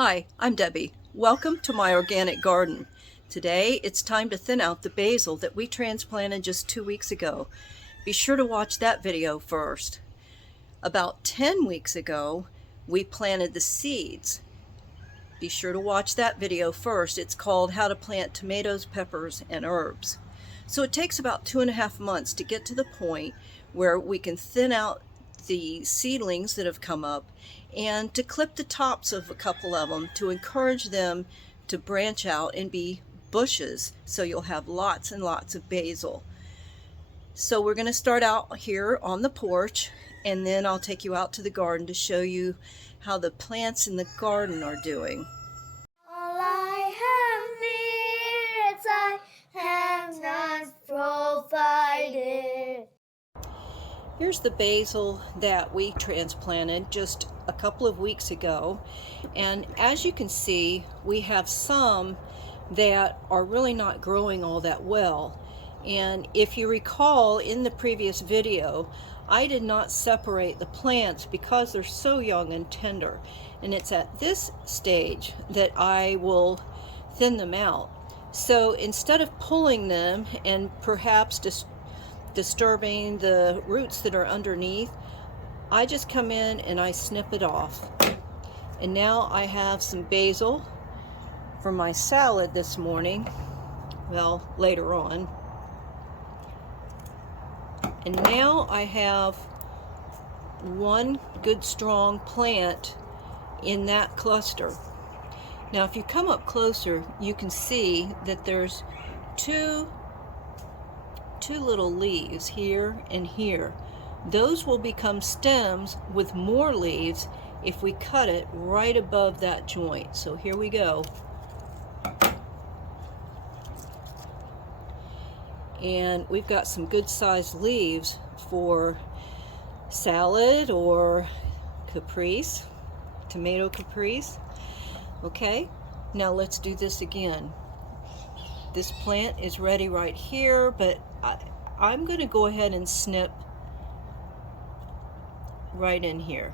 Hi, I'm Debbie. Welcome to my organic garden. Today it's time to thin out the basil that we transplanted just 2 weeks ago. Be sure to watch that video first. About 10 weeks ago, we planted the seeds. Be sure to watch that video first. It's called How to Plant Tomatoes, Peppers, and Herbs. So it takes about 2.5 months to get to the point where we can thin out the seedlings that have come up and to clip the tops of a couple of them to encourage them to branch out and be bushes, so you'll have lots and lots of basil. So we're going to start out here on the porch, and then I'll take you out to the garden to show you how the plants in the garden are doing. All I have needs I have not provided. Here's the basil that we transplanted just a couple of weeks ago, and as you can see, we have some that are really not growing all that well. And if you recall, in the previous video, I did not separate the plants because they're so young and tender, and it's at this stage that I will thin them out. So instead of pulling them and perhaps disturbing the roots that are underneath, I just come in and I snip it off. And now I have some basil for my salad this morning, well, later on. And now I have one good strong plant in that cluster. Now if you come up closer, you can see that there's two little leaves here and here. Those will become stems with more leaves if we cut it right above that joint. So here we go. And we've got some good sized leaves for salad or caprese, tomato caprese. Okay, now let's do this again. This plant is ready right here, but I'm going to go ahead and snip right in here.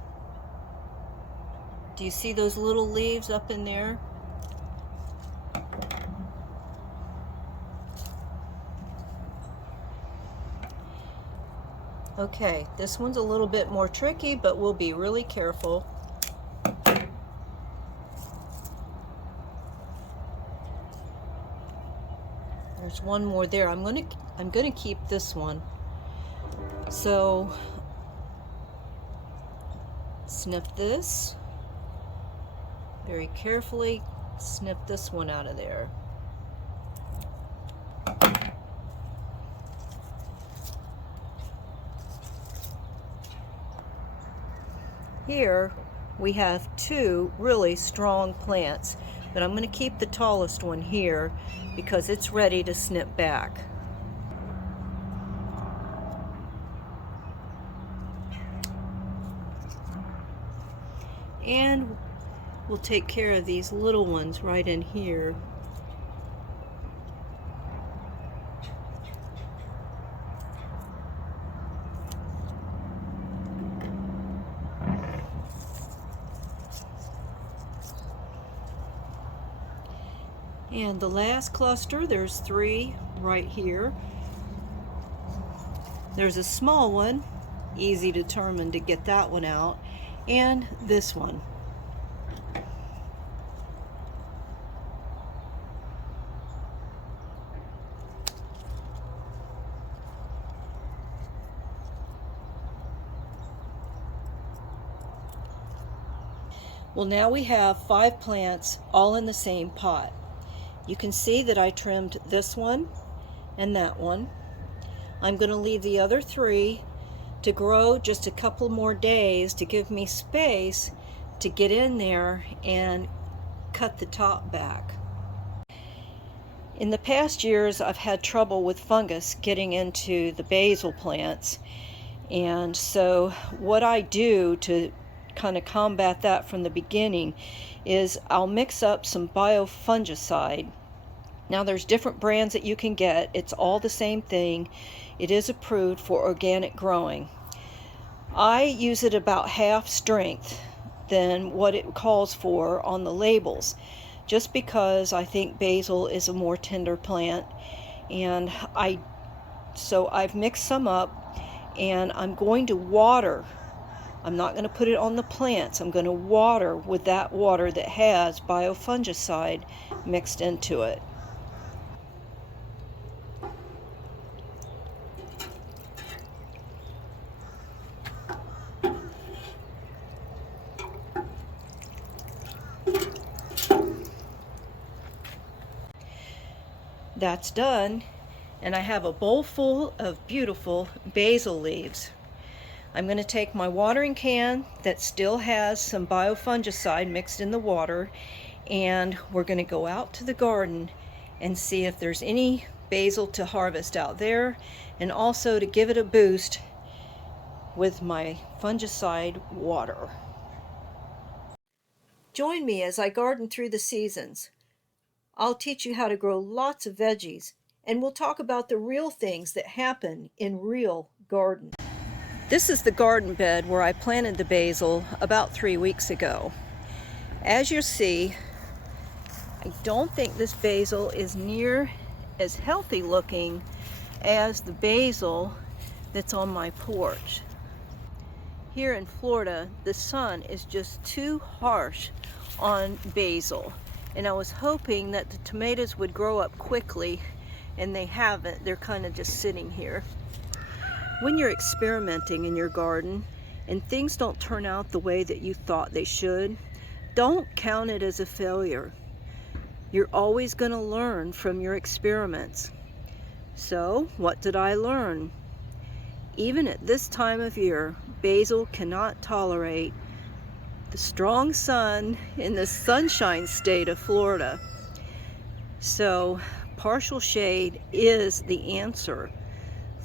Do you see those little leaves up in there? Okay, this one's a little bit more tricky, but we'll be really careful. There's one more there. I'm gonna keep this one. So snip this very carefully. Snip this one out of there. Here we have two really strong plants, but I'm going to keep the tallest one here because it's ready to snip back. And we'll take care of these little ones right in here. And the last cluster, there's 3 right here. There's a small one, easy to determine to get that one out, and this one. Well, now we have 5 plants all in the same pot. You can see that I trimmed this one and that one. I'm going to leave the other 3 to grow just a couple more days to give me space to get in there and cut the top back. In the past years, I've had trouble with fungus getting into the basil plants, and so what I do to kind of combat that from the beginning is I'll mix up some biofungicide. Now there's different brands that you can get. It's all the same thing. It is approved for organic growing. I use it about half strength than what it calls for on the labels, just because I think basil is a more tender plant. And so I've mixed some up, and I'm going to water. I'm not going to put it on the plants. I'm going to water with that water that has biofungicide mixed into it. That's done, and I have a bowl full of beautiful basil leaves. I'm going to take my watering can that still has some biofungicide mixed in the water, and we're going to go out to the garden and see if there's any basil to harvest out there, and also to give it a boost with my fungicide water. Join me as I garden through the seasons. I'll teach you how to grow lots of veggies, and we'll talk about the real things that happen in real gardens. This is the garden bed where I planted the basil about 3 weeks ago. As you see, I don't think this basil is near as healthy looking as the basil that's on my porch. Here in Florida, the sun is just too harsh on basil, and I was hoping that the tomatoes would grow up quickly, and they haven't. They're kind of just sitting here. When you're experimenting in your garden and things don't turn out the way that you thought they should, don't count it as a failure. You're always going to learn from your experiments. So, what did I learn? Even at this time of year, basil cannot tolerate the strong sun in the sunshine state of Florida. So, partial shade is the answer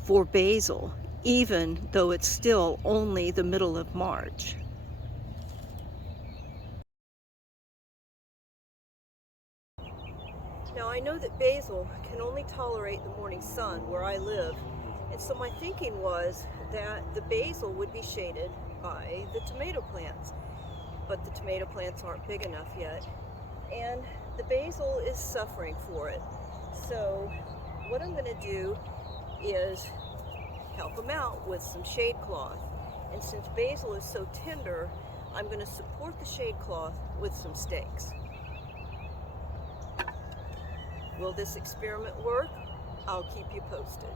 for basil, even though it's still only the middle of March. Now, I know that basil can only tolerate the morning sun where I live, and so my thinking was that the basil would be shaded by the tomato plants, but the tomato plants aren't big enough yet, and the basil is suffering for it. So what I'm going to do is help them out with some shade cloth, and since basil is so tender, I'm going to support the shade cloth with some stakes. Will this experiment work? I'll keep you posted.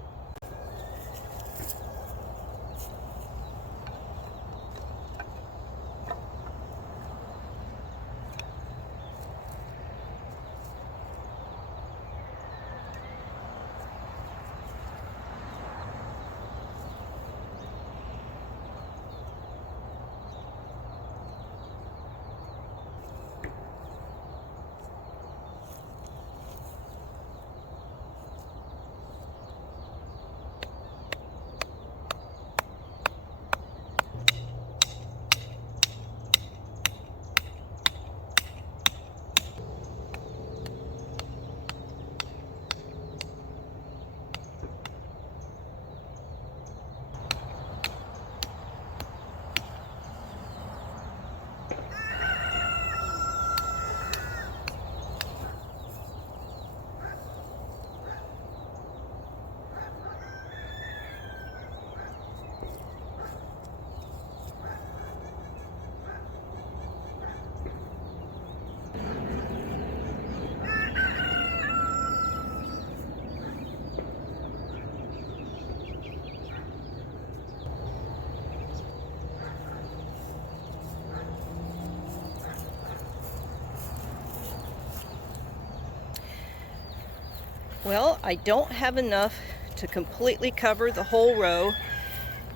Well, I don't have enough to completely cover the whole row,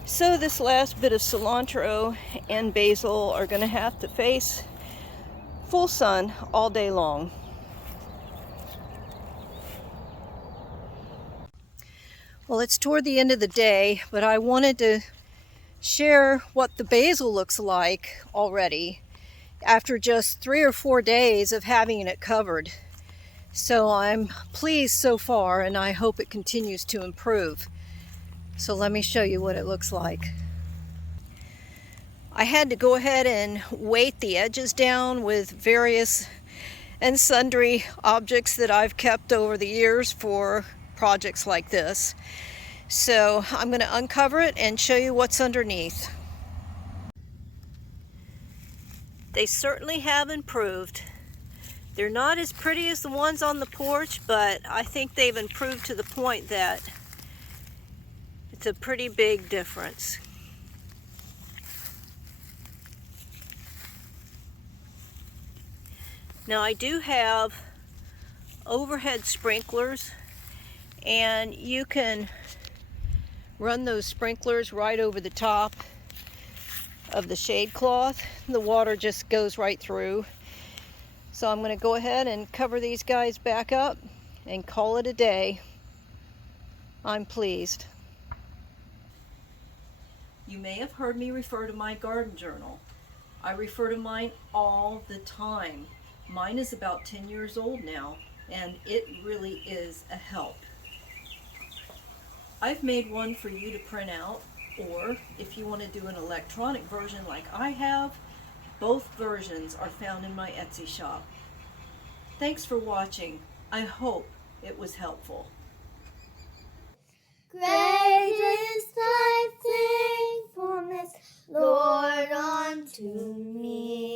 so this last bit of cilantro and basil are going to have to face full sun all day long. Well, it's toward the end of the day, but I wanted to share what the basil looks like already after just 3 or 4 days of having it covered. So I'm pleased so far, and I hope it continues to improve. So let me show you what it looks like. I had to go ahead and weight the edges down with various and sundry objects that I've kept over the years for projects like this. So I'm going to uncover it and show you what's underneath. They certainly have improved. They're not as pretty as the ones on the porch, but I think they've improved to the point that it's a pretty big difference. Now I do have overhead sprinklers, and you can run those sprinklers right over the top of the shade cloth. The water just goes right through. So I'm going to go ahead and cover these guys back up and call it a day. I'm pleased. You may have heard me refer to my garden journal. I refer to mine all the time. Mine is about 10 years old now, and it really is a help. I've made one for you to print out, or if you want to do an electronic version like I have, both versions are found in my Etsy shop. Thanks for watching. I hope it was helpful. Great is thy faithfulness, Lord, unto me.